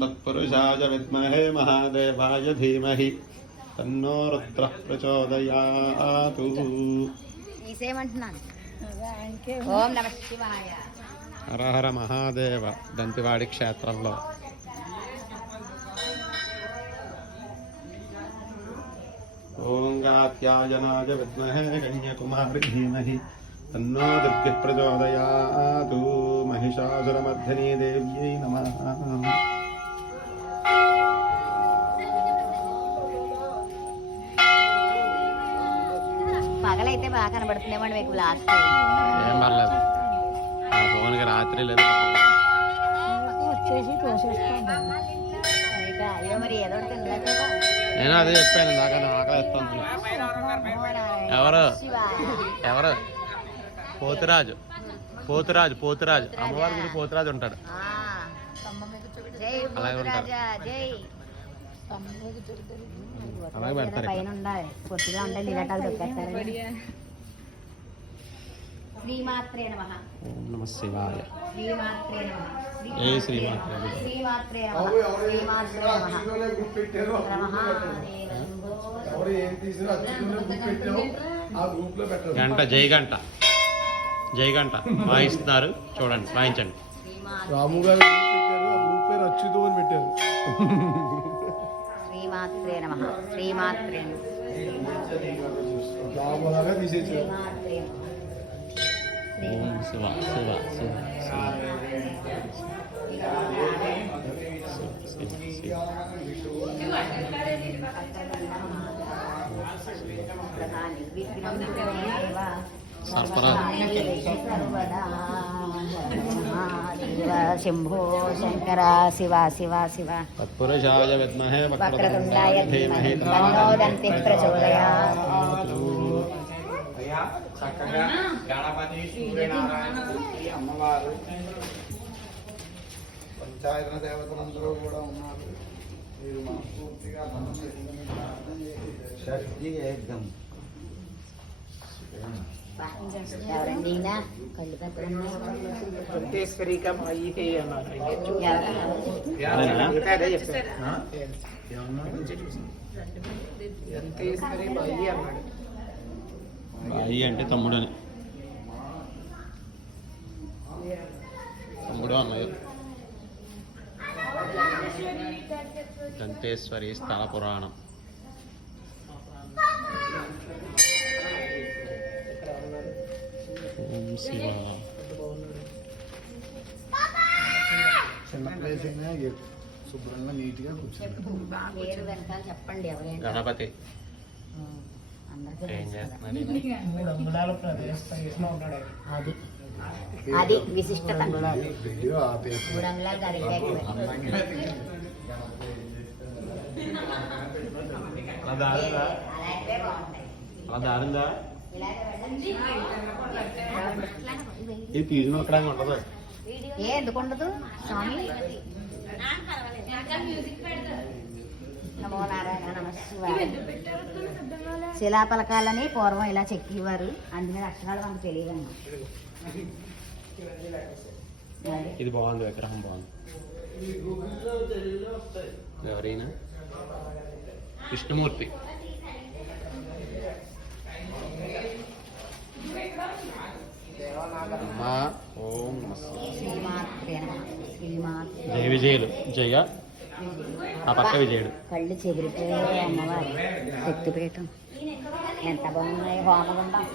तत्पुरुषाय विद्महे महादेवाय धीमहि तन्नो रुद्रः प्रचोदयातु। ఓం నమః శివాయ. హర హర మహాదేవ. దంతివాడి క్షేత్రంలో ఓం కాత్యాయనాయ విద్మహే కన్యాకుమారి ధీమహి తన్నో దుర్గః ప్రచోదయాతు. మహిషాసురమర్ధినీ దేవ్యై నమః. పగలైతే బాగా కనబడుతుందేమండి మీకు లాస్ట్. ఏం పర్లేదు, ఫోన్కి రాత్రి లేదు వచ్చేసి అయ్యో మరి ఏదో తినలేదు. నేను అదే చెప్పాను, నాకు ఆకలి ఇస్తాను. ఎవరు ఎవరు? పోతురాజు పోతురాజు పోతురాజు అమ్మవారి గుడి పోతురాజు ఉంటాడు. అలాగే ఉంటారు, అలాగే పెడతారు. పైన ఉండాలి, పొట్టిగా ఉంటాయి, నిలటాలు దొక్కేస్తారు. శ్రీమాత్రే నమః. ఓం నమః శివాయ. శ్రీమాత్రే నమః. ఏ శ్రీమాత్రే నమః. శ్రీమాత్రే నమః. శ్రీమాత్రే నమః. గంట జై గంట జై గంట వాయిస్తున్నారు, చూడండి, వాయించండి. రాము గారు పెట్టారు, ఆ గ్రూప్ పేరు అచ్యుతు అని పెట్టారు. శ్రీమాత్రే నమః. శ్రీమాత్రే రాములాగా తీసేసారు. ఓం శివ శివ శివ శంభో శంకర శివ శివ శివ. తత్పురుషాయ విద్మహే వక్రతుండాయ ధీమహి తన్నో దంతిః ప్రచోదయాత్. చక్కగా గణపతి సూర్యనారాయణమూర్తి అమ్మవారు పంచాయతన దేవతలందరూ కూడా ఉన్నారు. మీరు మనస్ఫూర్తిగా షష్ఠి ఏకం. ఎవరండి ఈయన? కళ్ళు బాయి అంటే తమ్ముడు అని, తమ్ముడు అన్నయ్య. దంతేశ్వరి స్థల పురాణం. ఓం శివ. చిన్న ప్లేస్ అయినా శుభ్రంగా నీట్గా కూర్చొని పేరు వెనకాల చెప్పండి ఎవరైనా. గణపతి అందరికీ ఏం చేస్తున్నారు? అది అది విశిష్టత. వీడియో ఆపేసి 3 అంగుళాలు కాదు, ఇంకా ఎక్కువే. అలా దారిందా? అలాంటివే బాగుంటాయి. అలా దారిందా? ఇలాగే వెళ్ళండి. ఇది తీసిన అక్కడ ఉండదు. ఏ ఎందుకు ఉండదు స్వామి? నమో నారాయణ నమ శివాయ. శిలాపలకాలని పూర్వం ఇలా చెక్కివారు, అందుకని అక్షరాలు మనకు తెలియదమ్మా. ఇది బాగుంది, విగ్రహం బాగుంది. ఎవరైనా విష్ణుమూర్తి. అమ్మా ఓం శ్రీమాత్రే నమః. శ్రీమాత్రే. జయ విజయులు. జయ ఆ పక్క విజయుడు. కళ్ళు చెదిరిపోయే అమ్మవారి శక్తిపీఠం. ఎంత బాగున్నాయి హోమగుండం.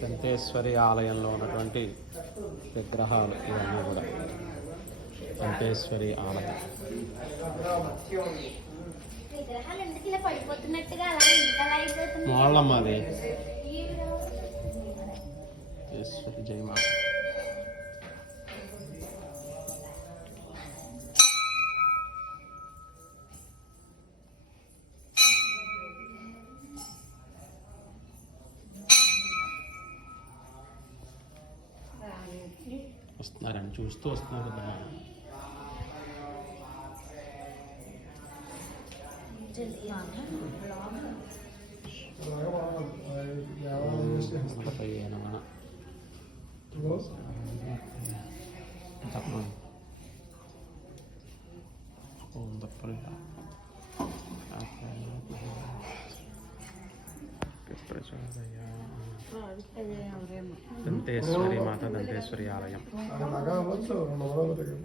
దంతేశ్వరి ఆలయంలో ఉన్నటువంటి విగ్రహాలు ఇవన్నీ కూడా. దంతేశ్వరి ఆలయం. మోళ్ళమ్మ అది. దంతేశ్వరి జయమా. వస్తున్నారని చూస్తూ వస్తున్నారు కదా. అలాగే వాడాలి. దేవాలయం చేస్తే ఇదిగో. ఓం తప్పని దంతేశ్వరి మాత దంతేశ్వరి ఆలయం అలాగా అవ్వచ్చు 200 దగ్గర